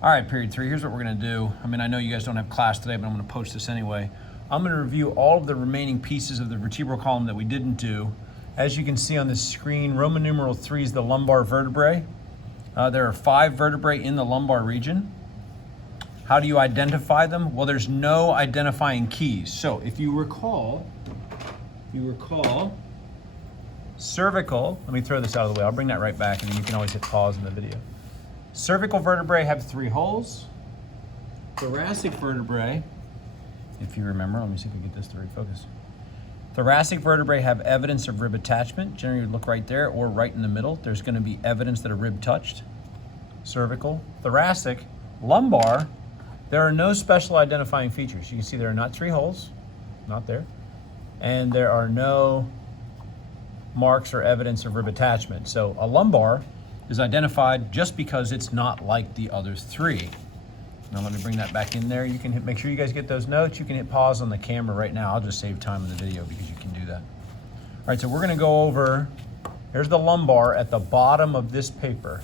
All right, period 3, here's what we're gonna do. I mean, I know you guys don't have class today, but I'm gonna post this anyway. I'm gonna review all of the remaining pieces of the vertebral column that we didn't do. As you can see on the screen, Roman numeral 3 is the lumbar vertebrae. There are 5 vertebrae in the lumbar region. How do you identify them? Well, there's no identifying keys. So if you recall, cervical, let me throw this out of the way. I'll bring that right back and then you can always hit pause in the video. Cervical vertebrae have 3 holes. Thoracic vertebrae, if you remember, let me see if we get this to refocus. Thoracic vertebrae have evidence of rib attachment. Generally, you look right there or right in the middle. There's going to be evidence that a rib touched. Cervical, thoracic, lumbar, there are no special identifying features. You can see there are not 3 holes, not there, and there are no marks or evidence of rib attachment. So a lumbar is identified just because it's not like the other 3. Now let me bring that back in there. You can make sure you guys get those notes. You can hit pause on the camera right now. I'll just save time in the video because you can do that. All right, so we're gonna go over, here's the lumbar at the bottom of this paper.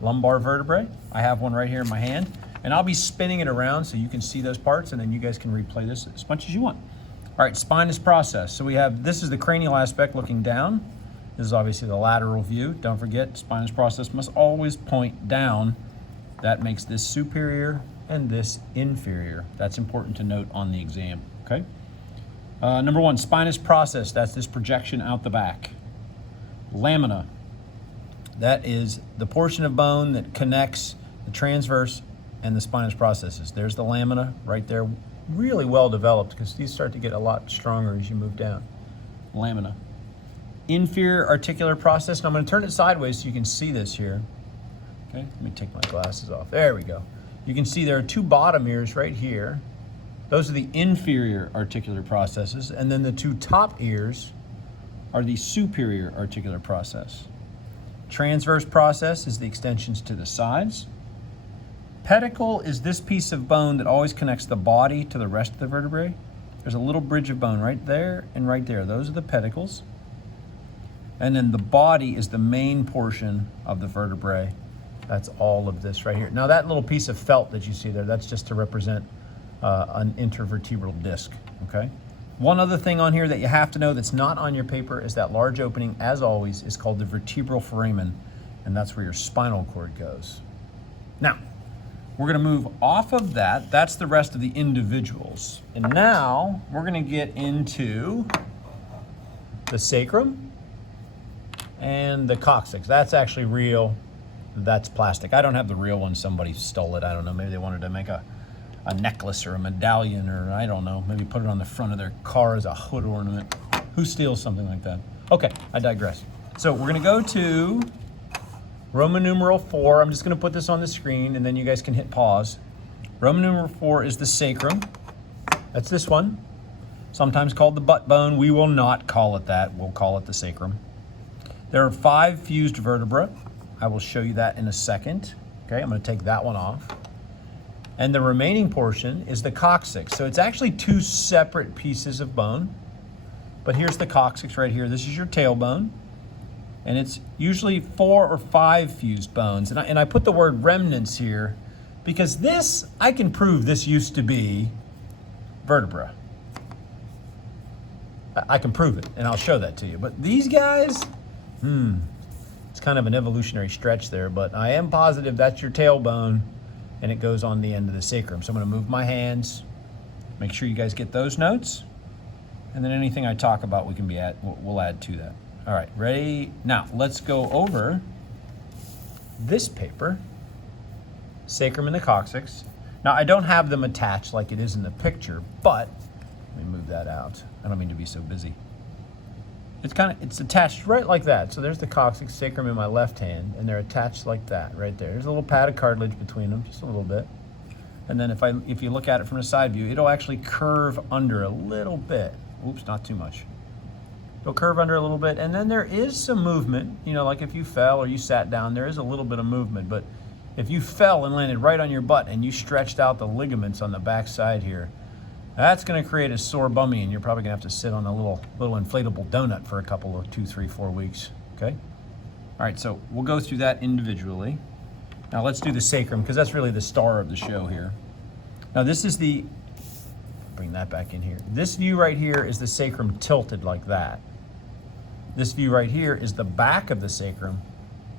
Lumbar vertebrae, I have one right here in my hand, and I'll be spinning it around so you can see those parts, and then you guys can replay this as much as you want. All right, spinous process. So we have, this is the cranial aspect looking down. This is obviously the lateral view. Don't forget, spinous process must always point down. That makes this superior and this inferior. That's important to note on the exam, okay? Number 1, spinous process. That's this projection out the back. Lamina. That is the portion of bone that connects the transverse and the spinous processes. There's the lamina right there. Really well developed because these start to get a lot stronger as you move down. Lamina. Inferior articular process. Now I'm going to turn it sideways so you can see this here. Okay, let me take my glasses off. There we go. You can see there are 2 bottom ears right here. Those are the inferior articular processes, and then the 2 top ears are the superior articular process. Transverse process is the extensions to the sides. Pedicle is this piece of bone that always connects the body to the rest of the vertebrae. There's a little bridge of bone right there and right there. Those are the pedicles. And then the body is the main portion of the vertebrae. That's all of this right here. Now that little piece of felt that you see there, that's just to represent an intervertebral disc, okay? One other thing on here that you have to know that's not on your paper is that large opening, as always, is called the vertebral foramen, and that's where your spinal cord goes. Now, we're gonna move off of that. That's the rest of the individuals. And now we're gonna get into the sacrum and the coccyx. That's actually real. That's plastic. I don't have the real one. Somebody stole it. I don't know. Maybe they wanted to make a necklace or a medallion, or I don't know. Maybe put it on the front of their car as a hood ornament. Who steals something like that? Okay, I digress. So we're going to go to Roman numeral 4. I'm just going to put this on the screen, and then you guys can hit pause. Roman numeral 4 is the sacrum. That's this one. Sometimes called the butt bone. We will not call it that. We'll call it the sacrum. There are 5 fused vertebrae. I will show you that in a second. Okay, I'm going to take that one off. And the remaining portion is the coccyx. So it's actually 2 separate pieces of bone. But here's the coccyx right here. This is your tailbone. And it's usually 4 or 5 fused bones. And I put the word remnants here because this, I can prove this used to be vertebra. I can prove it, and I'll show that to you. But these guys, it's kind of an evolutionary stretch there, but I am positive that's your tailbone, and it goes on the end of the sacrum. So I'm going to move my hands, make sure you guys get those notes, and then anything I talk about we'll add to that. All right, ready? Now, let's go over this paper, sacrum and the coccyx. Now, I don't have them attached like it is in the picture, but let me move that out. I don't mean to be so busy. It's attached right like that. So there's the coccyx, sacrum in my left hand, and they're attached like that right there. There's a little pad of cartilage between them, just a little bit. And then if you look at it from a side view, it'll actually curve under a little bit. Oops, not too much. It'll curve under a little bit, and then there is some movement. You know, like if you fell or you sat down, there is a little bit of movement. But if you fell and landed right on your butt and you stretched out the ligaments on the back side here, that's going to create a sore bummy, and you're probably going to have to sit on a little inflatable donut for a couple of 2, 3, 4 weeks, okay? All right, so we'll go through that individually. Now let's do the sacrum, because that's really the star of the show here. Now this is the, bring that back in here. This view right here is the sacrum tilted like that. This view right here is the back of the sacrum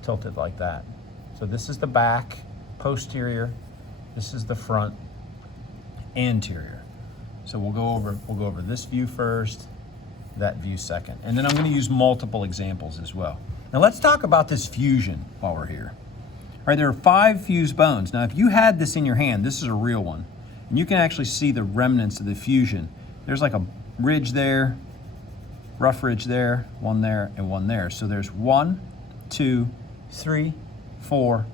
tilted like that. So this is the back, posterior. This is the front, anterior. So we'll go over this view first, that view second. And then I'm going to use multiple examples as well. Now let's talk about this fusion while we're here. All right, there are 5 fused bones. Now if you had this in your hand, this is a real one, and you can actually see the remnants of the fusion. There's like a ridge there, rough ridge there, one there, and one there. So there's 1, 2, 3, 4,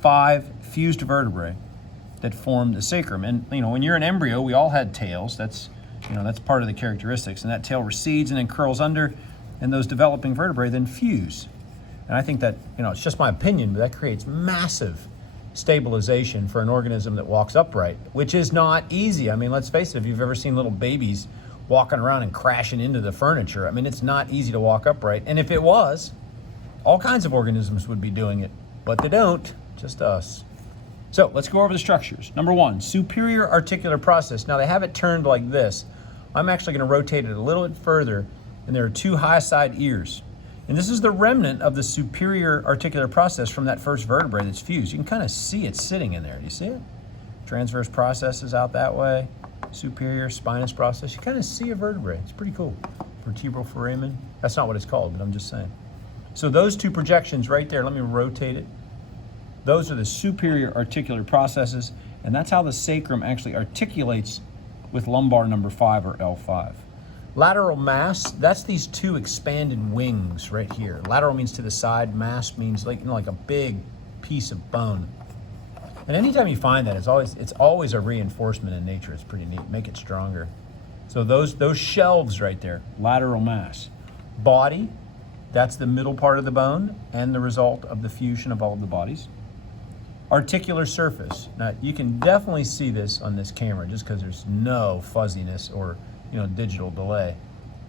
5 fused vertebrae that form the sacrum. And you know, when you're an embryo, we all had tails. That's part of the characteristics. And that tail recedes and then curls under, and those developing vertebrae then fuse. And I think that, it's just my opinion, but that creates massive stabilization for an organism that walks upright, which is not easy. I mean, let's face it, if you've ever seen little babies walking around and crashing into the furniture, I mean, it's not easy to walk upright. And if it was, all kinds of organisms would be doing it, but they don't, just us. So let's go over the structures. Number 1, superior articular process. Now they have it turned like this. I'm actually going to rotate it a little bit further, and there are 2 high side ears. And this is the remnant of the superior articular process from that first vertebrae that's fused. You can kind of see it sitting in there. Do you see it? Transverse processes out that way. Superior spinous process. You kind of see a vertebrae. It's pretty cool. Vertebral foramen. That's not what it's called, but I'm just saying. So those 2 projections right there, let me rotate it. Those are the superior articular processes, and that's how the sacrum actually articulates with lumbar number 5 or L5. Lateral mass, that's these 2 expanded wings right here. Lateral means to the side, mass means like a big piece of bone. And anytime you find that, it's always a reinforcement in nature. It's pretty neat. Make it stronger. So those shelves right there, lateral mass. Body, that's the middle part of the bone and the result of the fusion of all of the bodies. Articular surface. Now you can definitely see this on this camera just because there's no fuzziness or digital delay.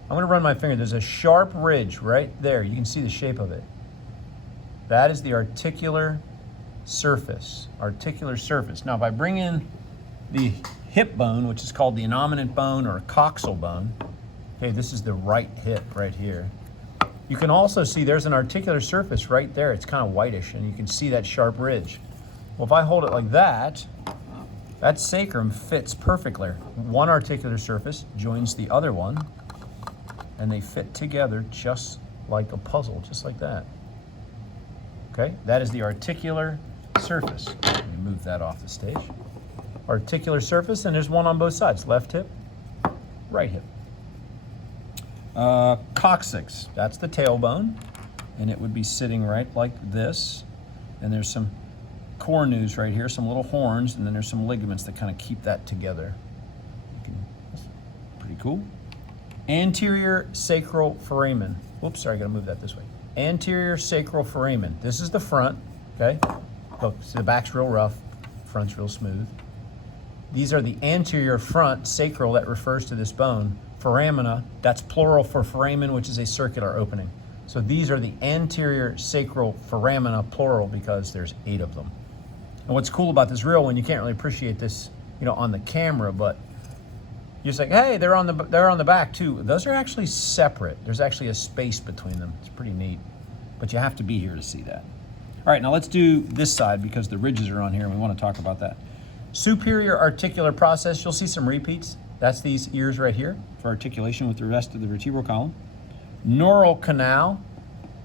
I'm going to run my finger. There's a sharp ridge right there. You can see the shape of it. That is the articular surface. Articular surface. Now if I bring in the hip bone, which is called the innominate bone or coxal bone, okay, this is the right hip right here. You can also see there's an articular surface right there. It's kind of whitish, and you can see that sharp ridge. Well, if I hold it like that, that sacrum fits perfectly. One articular surface joins the other one, and they fit together just like a puzzle, just like that. Okay, that is the articular surface. Let me move that off the stage. Articular surface, and there's one on both sides, left hip, right hip. Coccyx, that's the tailbone, and it would be sitting right like this, and there's some cornues right here, some little horns, and then there's some ligaments that kind of keep that together. That's pretty cool. Anterior sacral foramen. Whoops, sorry, I gotta move that this way. Anterior sacral foramen. This is the front, okay? Look, see the back's real rough, front's real smooth. These are the anterior front sacral that refers to this bone. Foramina, that's plural for foramen, which is a circular opening. So these are the anterior sacral foramina, plural, because there's 8 of them. And what's cool about this real one, you can't really appreciate this, on the camera, but you're just like, hey, they're on the back too. Those are actually separate. There's actually a space between them. It's pretty neat, but you have to be here to see that. All right, now let's do this side because the ridges are on here and we want to talk about that. Superior articular process, you'll see some repeats. That's these ears right here for articulation with the rest of the vertebral column. Neural canal,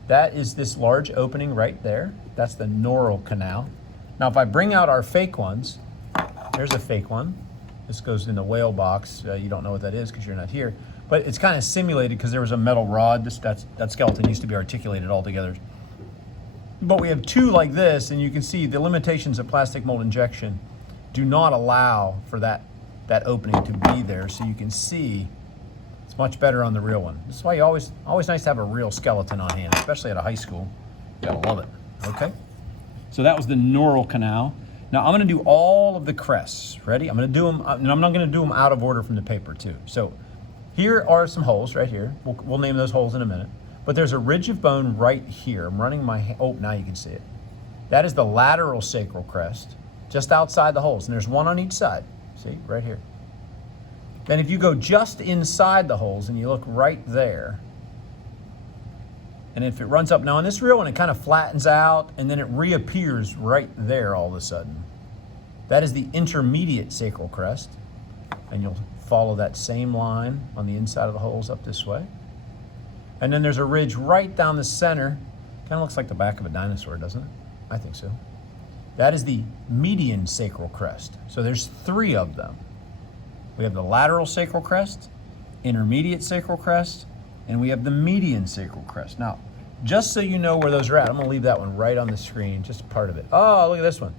that is this large opening right there. That's the neural canal. Now if I bring out our fake ones, there's a fake one. This goes in the whale box. You don't know what that is because you're not here. But it's kind of simulated because there was a metal rod. That skeleton used to be articulated all together. But we have 2 like this, and you can see the limitations of plastic mold injection do not allow for that opening to be there. So you can see it's much better on the real one. This is why you always nice to have a real skeleton on hand, especially at a high school. You gotta love it, okay? So that was the neural canal. Now I'm gonna do all of the crests. Ready? I'm gonna do them, and I'm not gonna do them out of order from the paper too. So here are some holes right here. We'll name those holes in a minute. But there's a ridge of bone right here. I'm running my, oh, now you can see it. That is the lateral sacral crest, just outside the holes. And there's one on each side. See, right here. Then if you go just inside the holes and you look right there, and if it runs up, now on this real one, it kind of flattens out and then it reappears right there all of a sudden. That is the intermediate sacral crest. And you'll follow that same line on the inside of the holes up this way. And then there's a ridge right down the center. Kind of looks like the back of a dinosaur, doesn't it? I think so. That is the median sacral crest. So there's 3 of them. We have the lateral sacral crest, intermediate sacral crest, and we have the median sacral crest. Now, just so you know where those are at, I'm going to leave that one right on the screen, just part of it. Oh, look at this one.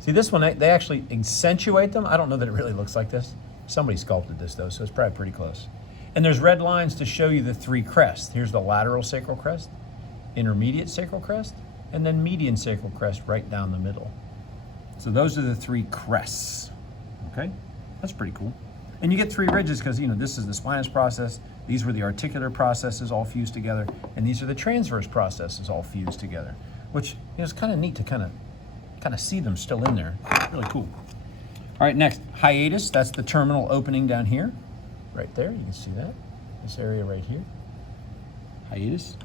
See, this one, they actually accentuate them. I don't know that it really looks like this. Somebody sculpted this, though, so it's probably pretty close. And there's red lines to show you the 3 crests. Here's the lateral sacral crest, intermediate sacral crest, and then median sacral crest right down the middle. So those are the 3 crests, okay? That's pretty cool. And you get 3 ridges because, this is the spinous process, these were the articular processes all fused together, and these are the transverse processes all fused together, which is kind of neat to kind of see them still in there. Really cool. All right, next, hiatus. That's the terminal opening down here. Right there, you can see that. This area right here. Hiatus.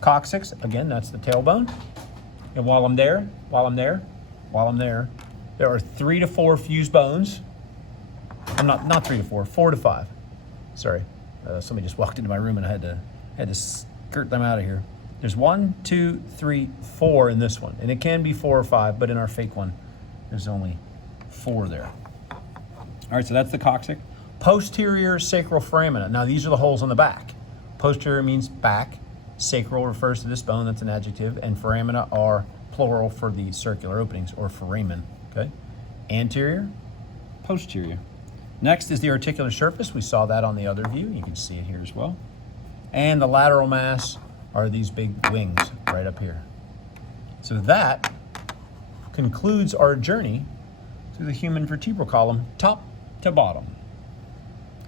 Coccyx, again, that's the tailbone. And while I'm there, there are 3 to 4 fused bones. I'm not 3 to 4, 4 to 5. Sorry, somebody just walked into my room and I had to skirt them out of here. There's 1, 2, 3, 4 in this one. And it can be 4 or 5, but in our fake one, there's only 4 there. All right, so that's the coccyx. Posterior sacral foramina. Now these are the holes on the back. Posterior means back. Sacral refers to this bone, that's an adjective. And foramina are plural for the circular openings, or foramen, okay? Anterior, posterior. Next is the articular surface. We saw that on the other view. You can see it here as well. And the lateral mass are these big wings right up here. So that concludes our journey through the human vertebral column, top to bottom.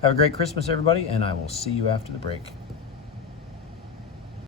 Have a great Christmas, everybody, and I will see you after the break.